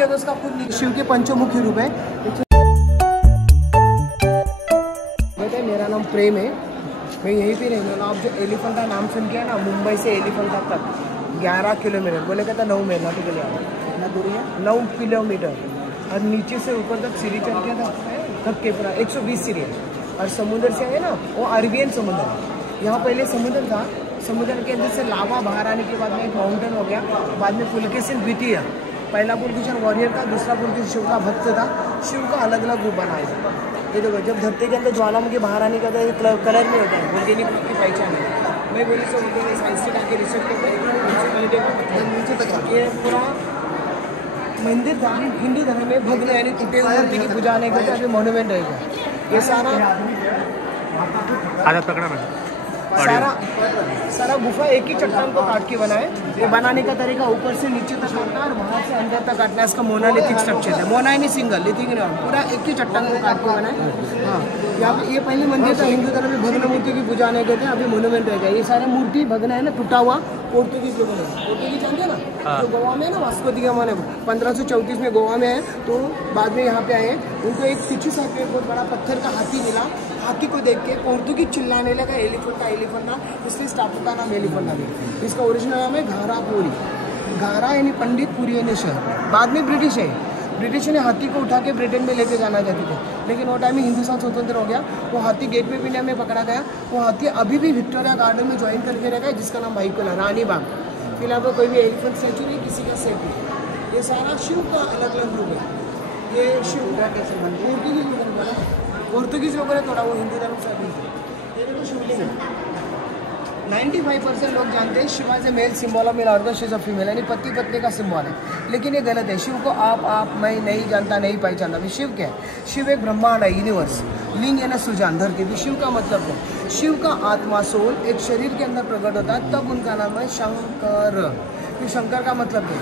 किया तो उसका खुद शिव के पंचमुखी रूप है। मेरा नाम प्रेम है, मैं यहीं पे रहने वाला। आप जो एलिफेंटा नाम सुन के ना, मुंबई से एलिफेंटा तक 11 किलोमीटर, बोले कहता 9 महीना तो चले आया। कितना दूरी है? 9 किलोमीटर। और नीचे से ऊपर तक सीढ़ी चढ़ के था तक के पूरा 120 सीढ़ी है। और समुद्र से है ना, वो अरेबियन समुद्र है। यहाँ पहले समुद्र था, समुद्र के अंदर से लावा बाहर आने के बाद में एक माउंटेन हो गया, बाद में पुलकेशिन द्वितीय। पहला पुलकेशिन वॉरियर था, दूसरा पुलकेशिन शिव का भक्त था। शिव का अलग अलग रूप बनाया। ये देखो, जब धरती के अंदर ज्वालामुखी बाहर आने का तो कलर नहीं होता है, वोल्केनिक की पहचान है। मैं बोली सो साइंस से आके रिसर्च करते ये पूरा मंदिर था हिंदू धर्म में भग्न यानी टूटे हुए मूर्ति की पूजा नहीं करते, अभी मोन्यूमेंट रहेगा। ये सारा सारा गुफा एक ही चट्टान को काट के बनाए। ये बनाने का तरीका ऊपर से नीचे तक काटना और वहाँ से अंदर तक काटना। इसका मोनालिथिक स्ट्रक्चर है, मोना नहीं सिंगल लिथिक नहीं, पूरा एक ही चट्टान को काट के बनाए। हाँ, यहाँ पे ये पहली मंदिर था हिंदू धर्म में भग्न मूर्ति की पूजा नहीं करते, अभी मोन्यूमेंट रहेगा। ये सारे मूर्ति भग्न है ना, टूटा हुआ पोर्तुगीज लोगों ने, पोर्तुगीज जानते ना, जो गोवा में ना वास्को दी गामा ने 1534 में गोवा में है, तो बाद में यहाँ पे आए। उनको एक पीछे साइड पे बहुत बड़ा पत्थर का हाथी मिला। हाथी को देख के पोर्तुगीज चिल्लाने लगा एलिफेंटा एलिफेंटा, इसलिए इस टापू का नाम एलिफेंटा है। इसका ओरिजिनल नाम है घारापुरी। घारा यानी पंडित, पुरी यानी शहर। बाद में ब्रिटिश है, ब्रिटिश ने हाथी को उठा के ब्रिटेन में लेके जाना चाहते थे, लेकिन वो टाइम में हिंदुस्तान स्वतंत्र हो गया। वो हाथी गेट वे ऑफ इंडिया में पकड़ा गया। वो हाथी अभी भी विक्टोरिया गार्डन में ज्वाइन करके रखा है, जिसका नाम भाईकुला रानी बाग। फिलहाल तो कोई भी एलिफेंट स्टैचू नहीं, किसी का सेफ नहीं। ये सारा शिव का अलग अलग रूप है। ये शिव पोर्तुगीज लोगों ने तोड़ा, वो हिंदू धर्म से ये देखो शिवलिंग है। 95% लोग जानते हैं Shiva as a male symbol of male और शी इज अ फीमेल, यानी पति पत्नी का सिंबल है। लेकिन ये गलत है। शिव को आप मैं नहीं जानता, नहीं पहचानता। अभी शिव क्या है? शिव एक ब्रह्मांड है, यूनिवर्स। लिंग है ना सुजान, धरती। भी शिव का मतलब है, शिव का आत्मा सोल एक शरीर के अंदर प्रकट होता है, तब उनका नाम है शंकर। तो शंकर का मतलब है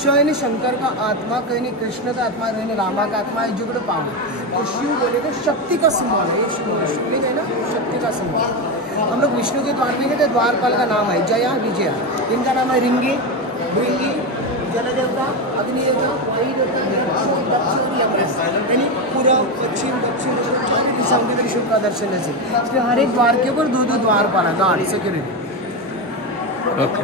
शिव यानी शंकर का आत्मा, कहीं कृष्ण का आत्मा, कहीं रामा का आत्मा, एक जुगड़ पावर। तो शिव बोले तो शक्ति का सिंबल है। ये शिवलिंग है ना, शक्ति का सिंबल। हम लोग विष्णु के द्वार में गए, द्वारपाल का नाम है जया विजया। इनका नाम है रिंगी, भृंगी, जलदेवता, अग्निदेवता, वायु देवता, यानी पूर्व पश्चिम दक्षिण दिशा में शिव का दर्शन है। इसलिए हर एक द्वार के ऊपर 2-2 द्वारपाल है, गार्ड सिक्योरिटी। ओके,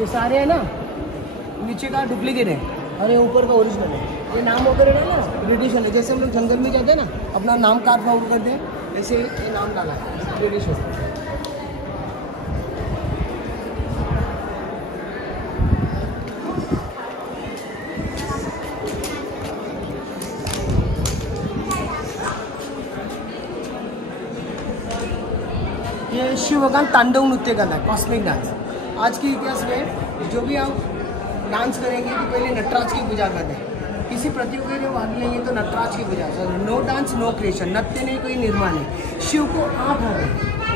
ये सारे है ना नीचे का डुप्लीकेट है और ये ऊपर का ओरिजिनल है। ये नाम वगैरह है ना ब्रिटिश है। जैसे हम लोग जंगल में जाते हैं ना, अपना नाम कार्ड आउट करते हैं, ऐसे ये नाम डाला है ब्रिटिश है। ये शिव भगवान तांडव नृत्य करना है, कॉस्मिक डांस। आज के इतिहास में जो भी आप डांस करेंगे तो पहले नटराज की पूजा करते हैं। किसी प्रतियोगिता में भाग लेंगे तो नटराज की पूजा। नो डांस नो क्रिएशन, नृत्य नहीं कोई निर्माण नहीं। शिव को आप हो गए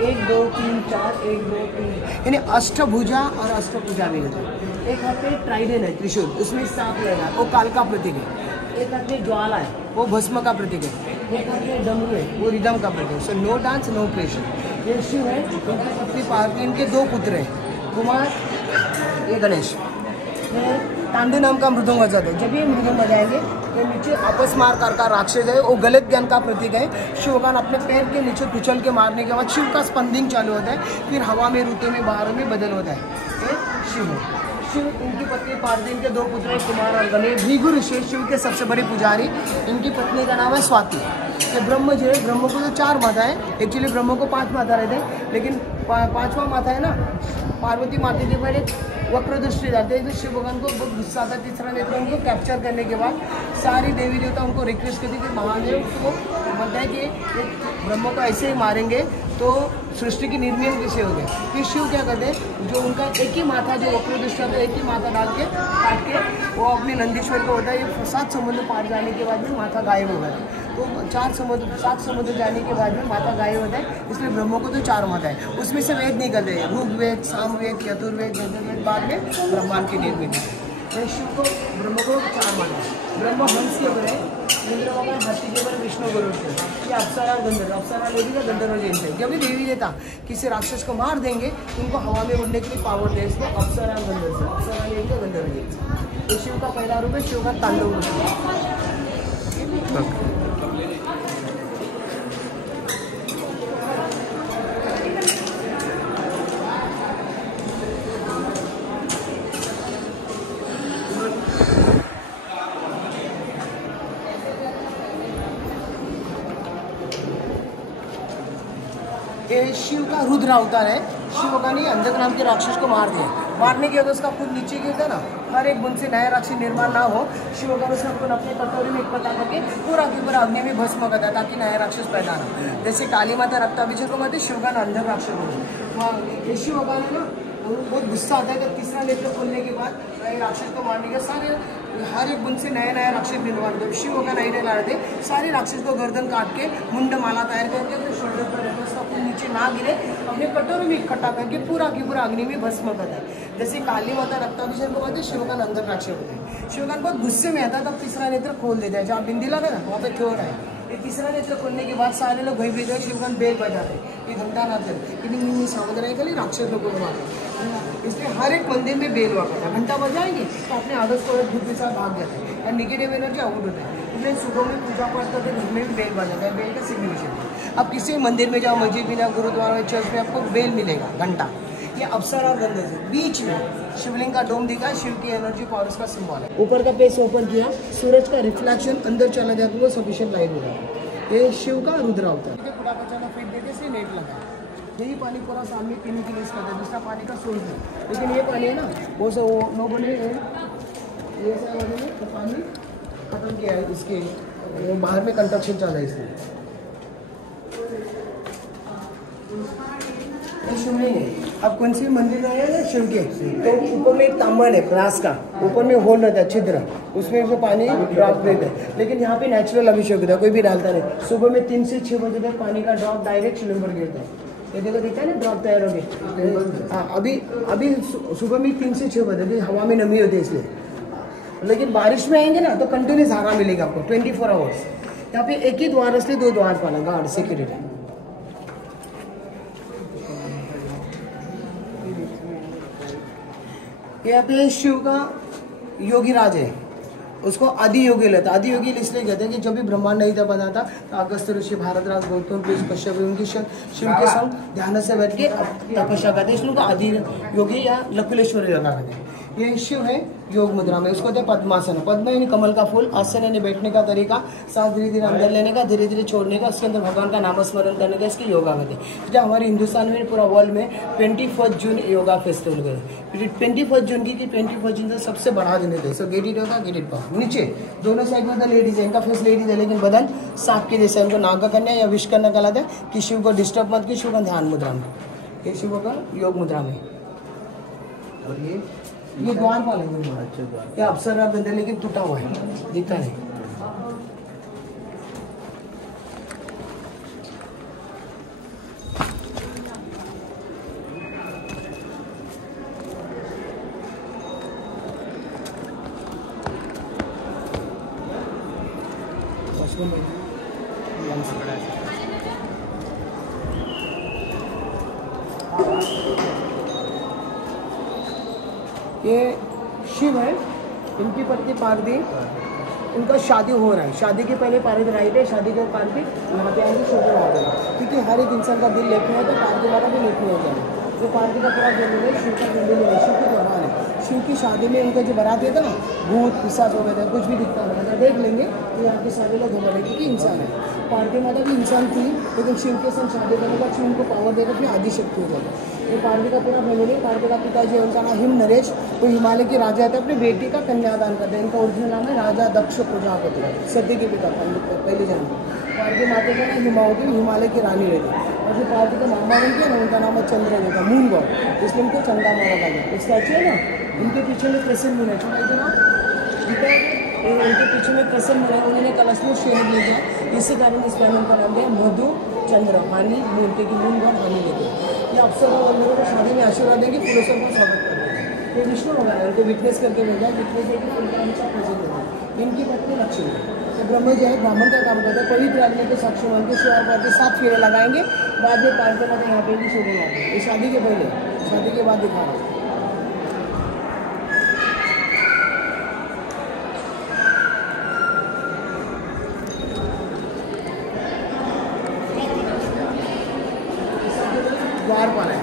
1 2 3 4 1 2 3, यानी अष्टभुजा और अष्टभुजा भी होता है। एक हाथ में ट्राइडेन है, त्रिशूल, उसमें सांप रहेगा, वो काल का प्रतीक है। एक हाथ में ज्वाला है, वो भस्म का प्रतीक है। एक हाथ में डमरू है, वो रिदम का प्रतीक है। So no dance no creation. ये शिव है, उनकी पत्नी पार्वती, इनके 2 पुत्र हैं, कुमार, ये गणेश। तांडू नाम का मृदंग बजाते हैं। जब ये मृदंग बजाएंगे तो नीचे आपस मार का राक्षस है, वो गलत ज्ञान का प्रतीक है। शिव भगवान अपने पैर के नीचे कुचल के मारने के बाद शिव का स्पंदिंग चालू होता है, फिर हवा में, ऋतु में, बाहर में बदल होता है। ये शिव है। शिव, इनकी पत्नी पार्वती, इनके 2 पुत्र हैं, कुमार और गणेश। भृगु ऋषि शिव के सबसे बड़े पुजारी। इनकी पत्नी का नाम है स्वाति। तो ब्रह्म जो है, ब्रह्म को तो 4 माता है, एक्चुअली ब्रह्म को 5 माता रहते हैं, लेकिन 5वां माता है ना पार्वती माता के पहले वक्र दृष्टि जाते हैं। तो शिव भगवान को बहुत गुस्सा आता है। तीसरा नेत्र उनको कैप्चर करने के बाद सारी देवी देवता उनको रिक्वेस्ट करती थी, महादेव को बोलता है कि ब्रह्म को ऐसे ही मारेंगे तो सृष्टि की निर्मित कैसे हो गए। फिर शिव क्या करते हैं, जो उनका एक ही माथा, जो वक्र दृष्टि आता है, एक ही माथा डाल के काट के वो अपने नंदीश्वर को होता है। ये 7 समुद्र पार जाने के बाद में माथा गायब हो गया। तो 7 समुद्र जाने के बाद में माता गायब होता है, इसलिए ब्रह्म को तो 4 माता है। उसमें से वेद नहीं करते, ऋग्वेद, सामवेद, यजुर्वेद, यजुर्वेद बाद में ब्रह्मांड की निर्मित। मैं शिव को ब्रह्म को 4 माना है। ब्रह्म हंस के ऊपर है, इंद्र भगवान हाथी के ऊपर, विष्णु गरुड़ के ऊपर। ये अप्सरा और गंधर्व, अप्सरा लेडी का गंधर्व जेंट्स है। जब भी देवी देता किसी राक्षस को मार देंगे तो उनको हवा में उड़ने के लिए पावर दे, इसको अप्सरा और गंधर्व से, अप्सरा लेडी का गंधर्व जेंट्स। ये शिव का पहला रूप है, शिव का तांडव रूप है। ये शिव का रुद्र अवतार है। शिव भगवान ने अंधक नाम के राक्षस को मार दिया। मारने के बाद उसका खून नीचे गिरता ना, हर एक बुंद से नया राक्षस निर्माण ना हो, शिव भगवान उसका खून अपने कटोरी में इकट्ठा करके पूरा के पूरा अग्नि में भस्म करता है ताकि नया राक्षस पैदा ना। जैसे काली माता रक्ताभिषेक को मारते, शिव भगवान अंधक राक्षस को। हाँ, ये शिव भगवान है ना, बहुत गुस्सा आता है जब तीसरा नेत्र खोलने के बाद राक्षस को मारने के सारे हर एक बुंद से नया नया राक्षस निर्माण होते। शिव भगवान आइडिया ला रहे थे, सारे राक्षस को गर्दन काट के मुंड माला तैयार करके अपने शोल्डर पर रखकर उसका खून नीचे ना गिरे, अपने कटोरी में इकट्ठा करके पूरा की पूरा अग्नि में भस्म करता है। जैसे काली माता रक्ताभिषेक को कहते, शिव भगवान अंधक राक्षस होते हैं। शिव भगवान बहुत गुस्से में आता है, तब तीसरा नेत्र खोल देता है। जहाँ बिंदी लगा ना वहाँ पे थोड़ा है। ये तीसरा नेत्र खोलने के बाद सारे लोग भयभीत हो, शिव भगवान बेल बजाते, ये घंटा ना थे कि सावधान है खाली राक्षस लोगों को मारते। इसलिए हर एक मंदिर में बेल हुआ करता है। घंटा बजाएंगे तो अपने आदर्श को धूप के साथ भाग जाते हैं और निगेटिव एनर्जी आउट होता है। इसलिए सुबह में पूजा पाठ करते घर में भी बेल बजाता है। बेल का सिग्निफिकेशन है। अब किसी मंदिर में जाओ, मस्जिद में जाओ, गुरुद्वारा में, चर्च में, आपको बेल मिलेगा घंटा। ये अप्सरा और गंधर्व से बीच में शिवलिंग का डोम दिखा, शिव की एनर्जी पावर उसका सिंबल है। ऊपर का पेस ओपन किया, सूरज का रिफ्लेक्शन अंदर चला जाता है, वो सफिशिएंट लाइट होगा। ये शिव का रुद्र अवतार है। कूड़ा कचरा फीट देते से नेट लगा, यही पानी पूरा सामने पीने के लिए यूज करते हैं। दूसरा पानी का सोर्स है, लेकिन ये पानी है ना वो सब वो नो बोले ये सब वाले तो पानी खत्म किया है। इसके वो बाहर में कंस्ट्रक्शन चल रहा है इसलिए। शिवलिंग है। अब कौन सी मंदिर में है ना शिव के, तो ऊपर में एक तांबन है ग्लास का, ऊपर में होल रहता है छिद्र, उसमें से पानी ड्रॉप देता है। लेकिन यहाँ पे नेचुरल अभिषेक होता है, कोई भी डालता नहीं। सुबह में 3 से 6 बजे तक पानी का ड्रॉप डायरेक्ट शिवलिंग पर गिरता है। ये देखो दिखता है ना ड्रॉप तैयार हो गए। हाँ, अभी सुबह में 3 से 6 बजे हवा में नमी होती है इसलिए। लेकिन बारिश में आएंगे ना तो कंटिन्यूस धारा मिलेगा आपको 24 आवर्स। यहाँ पे एक ही द्वार इसलिए 2 द्वार पाला गार्ड सिक्योरिटी। यहाँ पे शिव का योगी राज है, उसको आदि योगी लेता है। आदि योगी इसलिए कहते हैं कि जब भी ब्रह्मांड नहीं था बना था तो अगस्त ऋषि, भारद्वाज, गौतम, कश्यप उनकी शिव के संग ध्यान से बैठ के तपस्या करते हैं, इसलिए आदि योगी या लकुलेश्वर योगा कहते हैं। ये शिव है योग मुद्रा में, उसको कहते हैं पद्मासन। पद्म यानी कमल का फूल, आसन यानी बैठने का तरीका, सांस धीरे धीरे अंदर लेने का, धीरे धीरे छोड़ने का, उसके अंदर भगवान का नाम स्मरण करने का, इसकी योगा कहते हैं। जो हमारे हिंदुस्तान में पूरा वर्ल्ड में 21 जून योगा फेस्टिवल गए। 21 जून की 21 जून से सबसे बढ़ा दिन थे। सो गेट इट होगा, गेट इट पावर नीचे दोनों साइड में लेडीज है, इनका फेस लेडीज है लेकिन बदन सांप के जैसे। उनको नागा करना या विश करना कहलाता है कि शिव को डिस्टर्ब मत की, शिव का ध्यान मुद्रा में, ये शिव का योग मुद्रा में। और ये द्वार पाल है, ये अप्सरा बंद है लेकिन टूटा हुआ है, दिखता नहीं। ये शिव है, इनकी पत्नी पार्वती, उनका शादी हो रहा है। शादी के पहले पार्वती राइट है, शादी के पार्वती यहाँ पे आएंगे, छोटे वहाँ पे, क्योंकि हर एक इंसान का दिल लेखनी है तो पार्वती वाला भी लेखनी हो जाए। तो पार्वती का पूरा जन्म है, शिव का जन्म है, शिव की भगवान है। शिव की शादी में उनका जो बारात था ना, भूत पिशाच हो गए थे, कुछ भी दिखता था, देख लेंगे तो यहाँ के सारे लोग घबरा क्योंकि इंसान है। पार्वती माता भी इंसान थी लेकिन शिव के संग शादी करने का शिव उनको पावर देकर अपनी आदि शक्ति हो जाती है। ये पार्वती का पूरा फैमिली, पार्वती का पिताजी है, उनका नाम हिम नरेश, वो हिमालय के राजा थे, अपनी बेटी का कन्यादान करते हैं। इनका ओरिजिनल नाम है राजा दक्ष प्रजापति, सती के पिता पहले जन्म। पार्वती माता का नाम हिमावती, हिमालय की रानी रहती। और जो पार्वती का मामा बनते ना, उनका नाम है चंद्र रहता, मून गॉड, इसलिए उनको चंदा माना जाता है। स्टैचू है ना, इनके पीछे में क्रिसेंट मून है, छोटा ना उनके पीछे में क्रिसेंट मून है, उन्होंने कलश में शेर ले दिया, इसी कारण इस पैनल का नाम दिया मधु चंद्र, हानि मून, के मून गॉड हानि लेते। ये अप्सरा और लोगों को शादी में आशीर्वाद देंगे, पुरुषों को स्वागत करेंगे। ये विष्णु भगवान है, उनको विटनेस करके मिल जाए, विटनेस है कि उनका हमेशा प्रेजेंट होगा। इनकी पत्नी लक्ष्मी है। तो ब्रह्मा जी है ब्राह्मण का काम करता है, पवित्र अग्नि के साक्षी मान के शिव और पार्वती 7 फेरे लगाएंगे, बाद में कार्यक्रम यहाँ पे भी शुरू होगा। ये शादी के पहले, शादी के बाद दिखा रहा हूँ। द्वार पर है।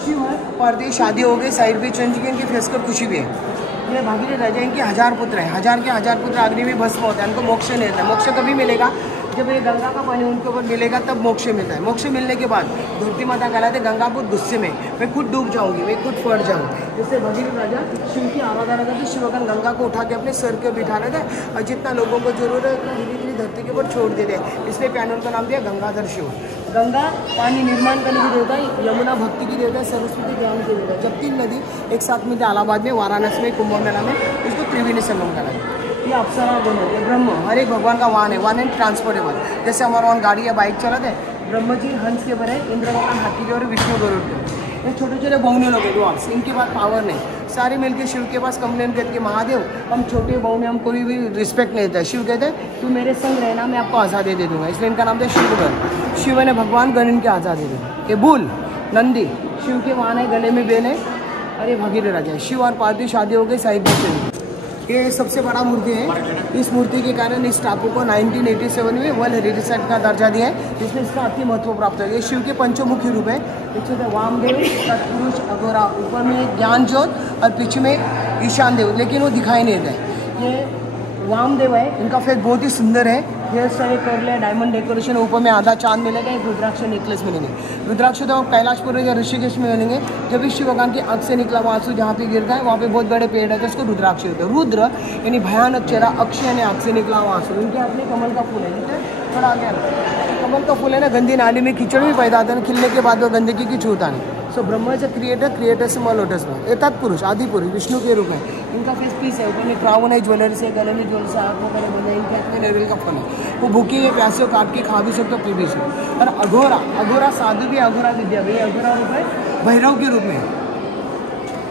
शिव है, पार्वती शादी हो गई, साइड भी चेंज की, इनकी फेस पर खुशी भी है। ये भागीरथ राजा इनके 1000 पुत्र हैं, 1000 के 1000 पुत्र अग्नि में भस्म होता है, उनको मोक्ष नहीं देता। मोक्ष कभी मिलेगा जब ये गंगा का पानी उनके ऊपर मिलेगा, तब मोक्ष मिलता है। मोक्ष मिलने के बाद धरती माता कहलाते गंगा बहुत गुस्से में, मैं खुद डूब जाऊंगी, मैं खुद फट जाऊंगी। जैसे भागीरथ राजा शिव की आराधना करते, शिवगण गंगा को उठा के अपने सर के बिठा लेते हैं और जितना लोगों को जरूरत है उतना धीरे धीरे धरती के ऊपर छोड़ देते हैं। इसलिए पैनल का नाम दिया गंगाधर शिव। गंगा पानी निर्माण करने की देवता है, यमुना भक्ति की देवता है, सरस्वती ज्ञान की देवता है। जब 3 नदी एक साथ मिलते इलाहाबाद में, वाराणसी में, कुंभ मेला में, इसको त्रिवेणी संगम कहा है। ये अप्सरा गण है, ब्रह्म हर एक भगवान का वाहन है, वन एंड ट्रांसपोर्टेबल। जैसे हमारा वहाँ गाड़ी या बाइक चलाते हैं, ब्रह्म जी हंस के ऊपर है, इंद्र भगवान हाथी के और विष्णु गरुड़ के। ये छोटे छोटे बहुने लोग हैं डॉग्स, इनके पास पावर नहीं। सारे मिलके शिव के पास कंप्लेन करके, महादेव हम छोटे बहुने, हम कोई भी रिस्पेक्ट नहीं देता है। शिव कहते हैं तू मेरे संग रहना, मैं आपको आज़ादी दे दूंगा, इसलिए इनका नाम था शिवगण। शिव ने भगवान गण इनके आज़ादी दे। ये बुल नंदी शिव के वाहन है, गले में बेल है, अरे भागीरथ राजा। शिव और पार्वती शादी हो गई, साइड में। ये सबसे बड़ा मूर्ति है। इस मूर्ति के कारण इस टापू को 1987 में वर्ल्ड हेरिटेज साइट का दर्जा दिया है, जिसमें इसका अति महत्व प्राप्त है। ये शिव के पंचमुखी रूप है। पीछे वामदेव, सतपुरुष, अघोरा, ऊपर में ज्ञान ज्योत और पीछे में ईशान देव, लेकिन वो दिखाई नहीं देता। ये वामदेव है, इनका फेस बहुत ही सुंदर है। हेयर स्टाइल कर लिया, डायमंड डेकोरेशन, ऊपर में आधा चांद मिलेगा, एक रुद्राक्ष नेकलेस मिलेंगे। रुद्राक्ष तो कैलाशपुर या ऋषिकेश में मिलेंगे। जब भी शिव भगवान की आँख से निकला हुआ आंसू जहाँ पे गिरता है, वहाँ पे बहुत बड़े पेड़ है, तो उसको रुद्राक्ष होते हैं। रुद्र यानी भयानक चेहरा, अक्ष यानी आँख से निकला हुआ आंसू। इनके हाथ में कमल का फूल है, ठीक है, थोड़ा आगे कमल का फूल है ना, गंदी नाली में कीचड़ भी पैदा होता है, खिलने के बाद वो गंदगी की छूता नहीं। So Brahma is creator symbol lotus में। ये तत्पुरुष आदि पुरुष विष्णु के रूप है। इनका फेस पीस है, ऊपर में क्राउन है, ज्वेलरी से, गले में ज्वेलरी से, आँख में बंधा, इनके हाथ में नारियल का फल है। वो भूखे हुए प्यासे काट के खा भी सकते, पी भी सकते। और अघोरा साधु भी, अघोरा विद्या भी, अघोरा रूप है भैरव के रूप में।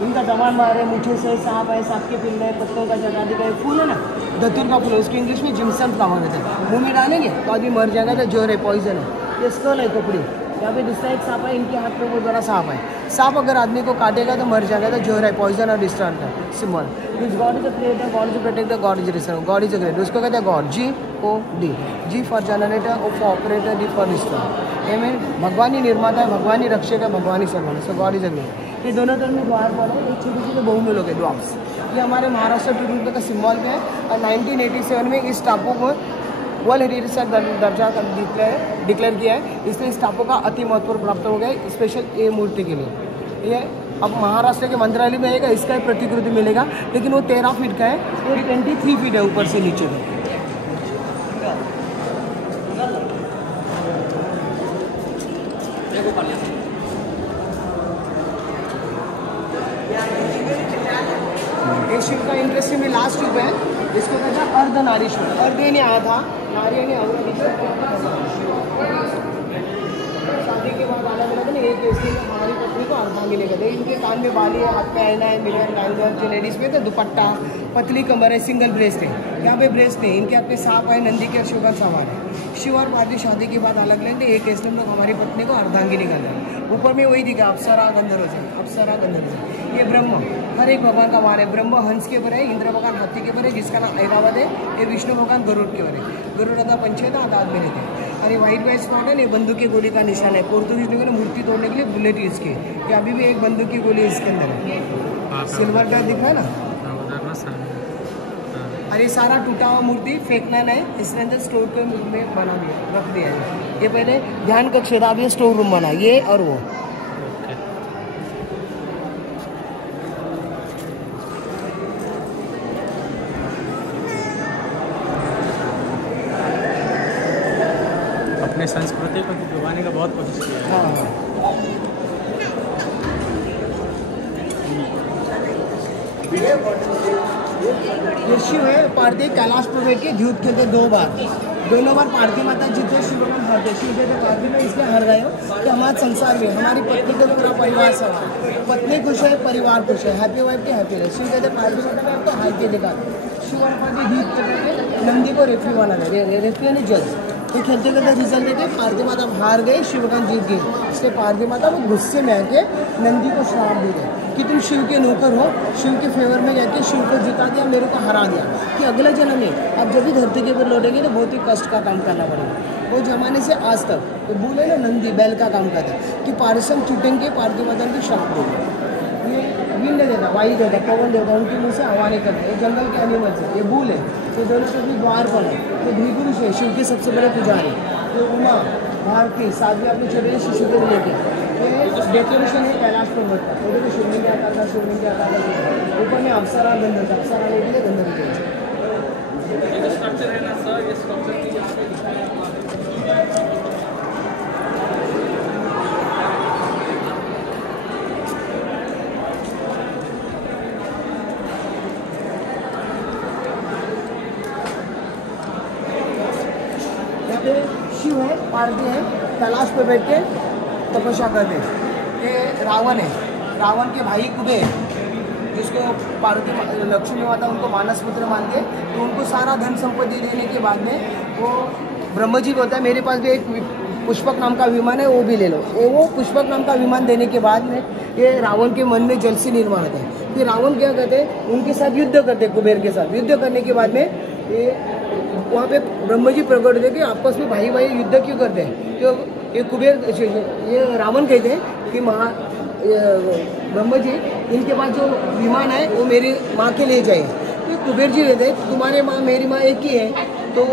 इनका जवान मार है, मुठे से सांप है, सांप के पिल्ले है, पत्तों का जगादी का फूल है ना, धतूर का फूल है, उसके इंग्लिश में जिम्सन फ्लावर रहता है। मुँह में डालेंगे तो आदमी मर जाएगा, तो जोर है, पॉइजन है। ये स्टोल है, कपड़ी। यहाँ पे दूसरा एक सांप है, इनके हाथ में बहुत बड़ा सांप है। सांप अगर आदमी को काटेगा तो मर जाएगा, तो जोर है, पॉइजन और डिस्टर्ब का सिंबल। This god is a creator, god is a protector, god is reserve, god is a great. उसको कहते हैं god, GOD। G for generator, O for operator, D for destroy. में भगवान ही निर्माता है, भगवान ही रक्षक है, भगवान ही सर्वण है। सो गॉड इज अ ग्रेट। ये दोनों तरफ में द्वार पर है, एक छोटे छोटे बहु में लोग हैं, द्वाप्स। ये हमारे महाराष्ट्र टूरिज्म का सिंबल में है। और 1987 में इस टापू को वर्ल्ड हेरिटेज साइट दर्जा डिक्लेयर किया है। इसलिए इस टापू का अति महत्व प्राप्त हो गया है, स्पेशल ये मूर्ति के लिए। ये अब महाराष्ट्र के मंत्रालय में आएगा, इसका एक प्रतिकृति मिलेगा, लेकिन वो 13 फीट का है, ये 23 फीट है ऊपर से नीचे में। ये शिव का इंटरेस्टिंग में लास्ट रूप है, इसको कहते हैं अर्धनारीश्वर। अर्ध यानी आधा, नारी यानी शादी के बाद अलग अलग ना, एक केस में हमारी पत्नी को अर्धांगिनी कहते हैं। इनके कान में बाली है, हाथ पे आईना है, मिरर, बैंगल। जो लेडीज में तो दुपट्टा, पतली कमर है, सिंगल ब्रेस्ट है, यहाँ पे ब्रेस्ट नहीं। इनके अपने सांप है, नंदी के और शिव का सवार है। शिव और पार्वती शादी के बाद अलग लेंगे, एक केस में हम लोग हमारी पत्नी को अर्धांगिनी कहते हैं। ऊपर में वही दिखा, अप्सरा गंधर्व से, अप्सरा गंधर्व से। ये ब्रह्म हर एक भगवान का वाहन है। ब्रह्म हंस के ऊपर है, इंद्र भगवान हाथी के ऊपर है, जिसका नाम ऐरावत है। ये विष्णु भगवान गरुड़ के ऊपर है। गरुड़ का पंछी था, दांत में रहते हैं। और ये व्हाइट वाइट स्पॉट है, ये बंदूक की गोली का निशान है। पोर्तुगीज लोगों ने मूर्ति तोड़ने के लिए बुलेट यूज़ किए, कि अभी भी एक बंदूक की गोली इसके अंदर है। सिल्वर का दिख रहा है ना। और ये सारा टूटा हुआ मूर्ति फेंकना नहीं, इसके अंदर स्टोर पे में बना दिया, रख दिया है। ये पहले ध्यान कक्ष था, अभी स्टोर रूम बना, ये और वो। अपने संस्कृति को डुबाने का बहुत कोशिश किया है। हाँ ये शिव है पार्थिव कैलाश पर्वत के द्यूत खेलते दोनों बार पार्थिव माता जीते शिव का हारते शिव के पार्थिव में इसलिए हार गए हो कि हमारे संसार में हमारी पत्नी को पूरा परिवार सवार पत्नी खुश है परिवार खुश है हैप्पी वाइफ के हैप्पी है शिव कहते पार्थिव माता में आपको हार के दिखा शिव और पार्थिव द्यूत खेलते नंदी को रेफ्री बना दे रेफ्री यानी जज तो खेलते खेलते रिजल्ट देते पार्थिव माता हार गए शिवकांत जीत गए इसलिए पार्थिव माता वो गुस्से में आके नंदी को श्राप दे गए कि तुम शिव के नौकर हो शिव के फेवर में जाके शिव को जिता दिया मेरे को हरा दिया कि अगले जन्म में अब जब भी धरती के ऊपर लौटेंगे तो बहुत ही कष्ट का काम करना पड़ेगा वो जमाने से आज तक तो बोले ना नंदी बैल का काम करता है कि पारिश्रम छूटेंगे पार्थिव माता की श्राप देंगे ये विंड देता वायु देता पवन देता उनके मुँह से हवा नहीं करते ये जंगल के एनिमल्स है ये भूल है तो दोनों के भी द्वार पर है तो भीपुरुष है शिव के सबसे बड़े पुजारी तो उमा भारती साध्वी अपने छोटे शिशु के लेके ये डेकोरेशन है कैलाश पर्वत का तो देखो शिवलिंग के आकार का शिवलिंग के आकार का ऊपर में अप्सरा गंधर्व अप्सरा लेके लिए गंधर्व के ये जो स्ट्रक्चर है ना सर ये स्ट्रक्चर की यहाँ पे दिखाया शिव है पार्वती है कैलाश पर बैठ के तपस्या करते ये रावण है रावण के भाई कुबेर जिसको पार्वती लक्ष्मी माता उनको मानस पुत्र मानते तो उनको सारा धन संपत्ति देने के बाद में वो ब्रह्म जी बोलता है मेरे पास भी एक पुष्पक नाम का विमान है वो भी ले लो वो पुष्पक नाम का विमान देने के बाद में ये रावण के मन में जल से निर्माण होता है फिर रावण क्या करते हैं उनके साथ युद्ध करते कुबेर के साथ युद्ध करने के बाद में ये वहाँ पे ब्रह्म जी प्रकट होते कि आपस में भाई भाई युद्ध क्यों करते हैं तो ये कुबेर ये रावण कहते हैं कि ब्रह्म जी इनके पास जो विमान है वो मेरी माँ के ले जाए तो कुबेर जी कहते तुम्हारे माँ मेरी माँ एक ही है तो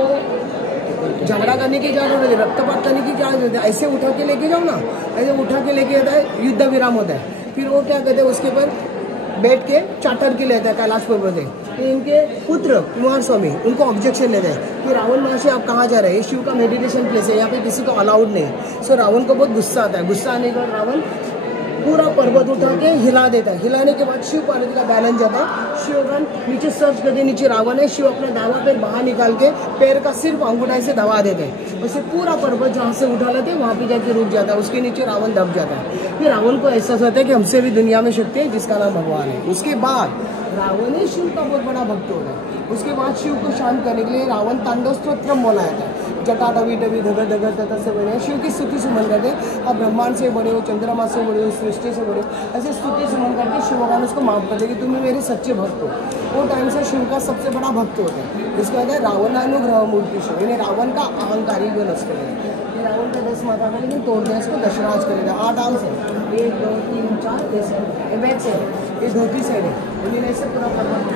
झगड़ा करने की क्या जरूरत है रक्तपात करने की क्या जरूरत है ऐसे उठा के लेके जाओ ना ऐसे उठा के लेके जाता है युद्ध विराम होता है फिर वो क्या कहते हैं उसके ऊपर बैठ के चार्टर के लेता है कैलाश पर्वत तो इनके पुत्र कुमार स्वामी उनको ऑब्जेक्शन लेते हैं कि रावण महर्षि आप कहाँ जा रहे हैं शिव का मेडिटेशन प्लेस है यहाँ पे किसी को अलाउड नहीं सो रावण को बहुत गुस्सा आता है गुस्सा आने के बाद रावण पूरा पर्वत उठा के हिला देता है हिलाने के बाद शिव पार्वती का बैलेंस जाता है शिवगण नीचे सर्च करते नीचे रावण है शिव अपना दावा पैर बाहर निकाल के पैर का सिर्फ अंगूठा से दबा देते हैं वैसे पूरा पर्वत जहाँ से उठा लेते हैं वहाँ पे जाके रुक जाता है उसके नीचे रावण दब जाता है फिर रावण को एहसास होता है कि हमसे भी दुनिया में शक्ति है जिसका नाम भगवान है उसके बाद रावण ही शिव का बहुत बड़ा भक्त होता है उसके बाद शिव को शांत करने के लिए रावण तांडव स्तोत्रम बोला जाता है जटा टवी टवी धगर धगर तथा से बने शिव की स्तुति सुमन करते आप ब्रह्मांड से बड़े हो चंद्रमा से बड़े हो सृष्टि से बड़े हो ऐसे स्तुति सुमन करके शिव भगवान उसको माफ करते कि तुम्हें मेरे सच्चे भक्त हो वो टाइम से शिव का सबसे बड़ा भक्त होता है इसके बाद रावणानुग्रह मूर्ति शिव यानी रावण का अहंकारी को नष्ट करेगा रावण का 10 माथा का लेकिन तोड़ दिया इसको दशराज करेगा 8 आर्म्स है 1 2 3 4 ये बैक से ये धोती साइड है उन्हें ऐसे पूरा पर्वत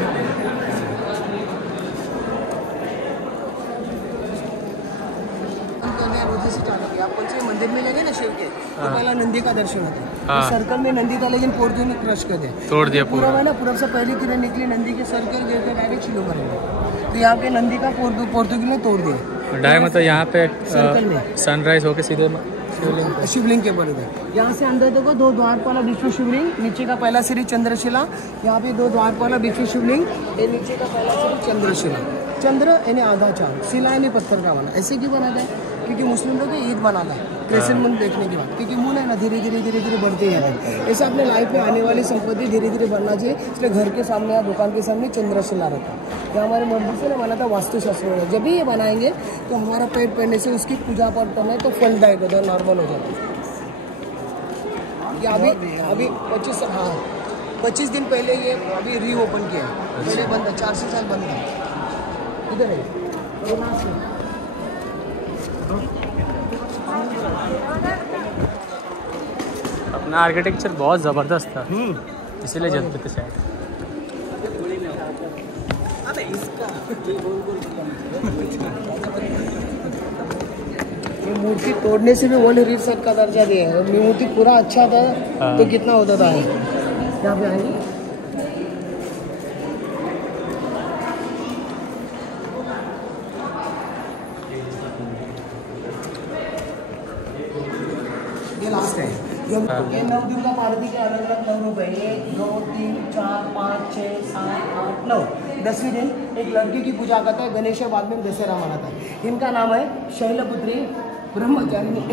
आप कौन से मंदिर में जाएंगे ना शिव के तो पहला नंदी का दर्शन होता है तो सर्कल में नंदी था लेकिन पोर्तु ने क्रश कर दिया तोड़ दिया पूरा है ना पूरा से पहली किरण निकली नंदी के सर्कल गए थे डायरेक्ट शिव करेंगे तो यहाँ पे नंदी का पोर्तुगीज ने तोड़ दिया डायरेक्ट मतलब यहाँ पे सर्कल में सनराइज होके सीधे शिवलिंग के ऊपर यहाँ से अंदर देखो 2 द्वारपाला विष्णु शिवलिंग नीचे का पहला श्री चंद्रशिला यहाँ पे 2 द्वारपाला विष्णु शिवलिंग ये नीचे का पहला श्री चंद्रशिला चंद्र यानी आधा चांद शिला यानी पत्थर का बना ऐसे क्यों बनाता है क्योंकि मुस्लिम लोग ईद मनाता है क्रिश्चियन मून देखने के बाद क्योंकि मून है ना धीरे धीरे बढ़ते हैं ऐसे अपने लाइफ में आने वाली संपत्ति धीरे धीरे बढ़ना चाहिए इसलिए घर के सामने या दुकान के सामने चंद्रशिला रहता है ये हमारे मर्जी से ना बना था वास्तुशास्त्र में जब भी ये बनाएंगे तो हमारा पेट पहनने से उसकी पूजा पाठ करना है तो फलदायक होता है नॉर्मल हो जाता है ये अभी 25 दिन पहले ये अभी रीओपन किया पहले बंद था 4 साल बंद था इधर है अपना आर्किटेक्चर बहुत ज़बरदस्त था इसीलिए जज्बे थे शायद ये मूर्ति तोड़ने से भी वर्ल्ड हेरिटेज का दर्जा दिया है मूर्ति पूरा अच्छा था तो कितना होता था यहाँ पे आएंगे ये नौ दुर्गा मारुति के अलग अलग 9 रूप है। 1 2 3 4 5 6 7 8 9। 10वीं दिन एक लड़की की पूजा करता है, गणेश बाद में दशहरा मनाता है। इनका नाम है शैलपुत्री, ब्रह्मचारिणी,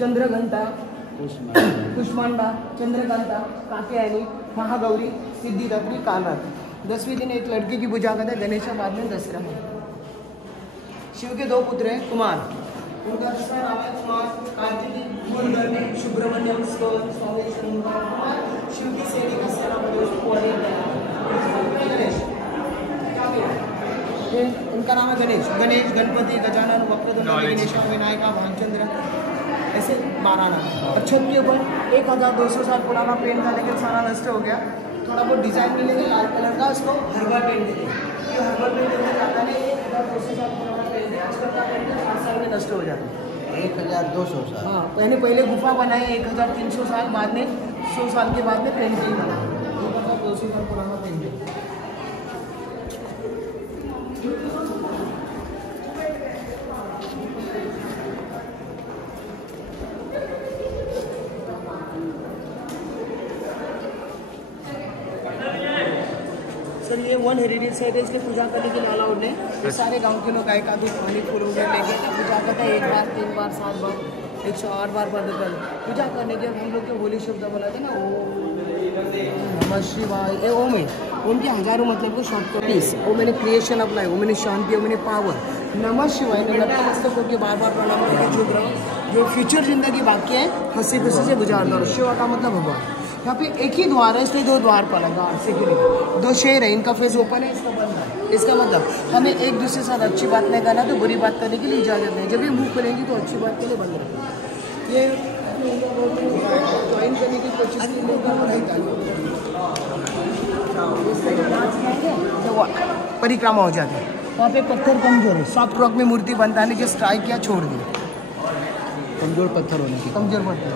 चंद्रघंटा, कुष्मांडा, चंद्रकांता, कात्यायनी, महागौरी, सिद्धिदात्री, कालरात्रि। 10वीं दिन एक लड़की की पूजा करता है, गणेश बाद में दशहरा मनाता है। शिव के 2 पुत्र हैं कुमार, उनका दूसरा नाम है कुमार, कार्तिकी, मूलगर्णी, सुब्रमण्यम, स्वामी कुमार। शिव की सेना सेनापति गणेश, उनका नाम है गणेश, गणपति, गजानन, वक्रतुंड, विघ्नेश्वर, विनायका, भानचंद्र, ऐसे 12 नाम। और छत के ऊपर 1200 साल पुराना पेंट था, लेकिन सारा नष्ट हो गया। थोड़ा बहुत डिजाइन मिलेगा लाल कलर का, उसको हर्बल पेंट देंगे। ये हर्बल पेंट देने जाता है 1200 साल पुराना पेंट है, आजकल का पेंट 5 साल में नष्ट हो जाता है। 1200 साल। हाँ, पहले गुफा बनाए 1300 साल, बाद में 100 साल के बाद में पेंटिंग बनाए। 200 साल पुराना पेंटिंग। सर ये 1 हेरिटेज साइट है, इसलिए पूजा करने के लिए अलाउड नहीं। ये सारे गांव के लोग गाय का दूध, पानी, फूल वगैरह लेके पूजा करते हैं। 1 बार 3 बार 7 बार 108 बार पढ़कर पूजा करने के हम लोग के होली शब्द बोलाते हैं ना, ओम नमः शिवाय। ये ओम है, उनके हजारों मतलब को शॉर्ट कर पीस। वो मैंने क्रिएशन अपनाई, वो मैंने शांति, वो मैंने पावर। नमः शिवाय ने नतमस्तक होकर बार बार प्रणाम करके चुप रहो। जो फ्यूचर जिंदगी बाकी है हंसी खुशी से गुजार दो। शिव का मतलब भगवान। यहाँ पे एक ही द्वार है, इसलिए 2 द्वार पड़ेगा सिक्योरिटी। 2 शेर है, इनका फेस ओपन है, इसका बंद है। इसका मतलब हमें एक दूसरे के साथ अच्छी बात नहीं करना, तो बुरी बात करने के लिए इजाज़त नहीं। जब ये मुँह खोलेंगी तो अच्छी बात के लिए बंद रखेंगे। ये ज्वाइन करने की कोशिश की तो परिक्रमा हो जाती है। वहाँ पे पत्थर कमजोर है, सॉफ्ट रॉक में मूर्ति बनता है, जो स्ट्राइक किया छोड़ दी, कमजोर पत्थर होने की। कमजोर पत्थर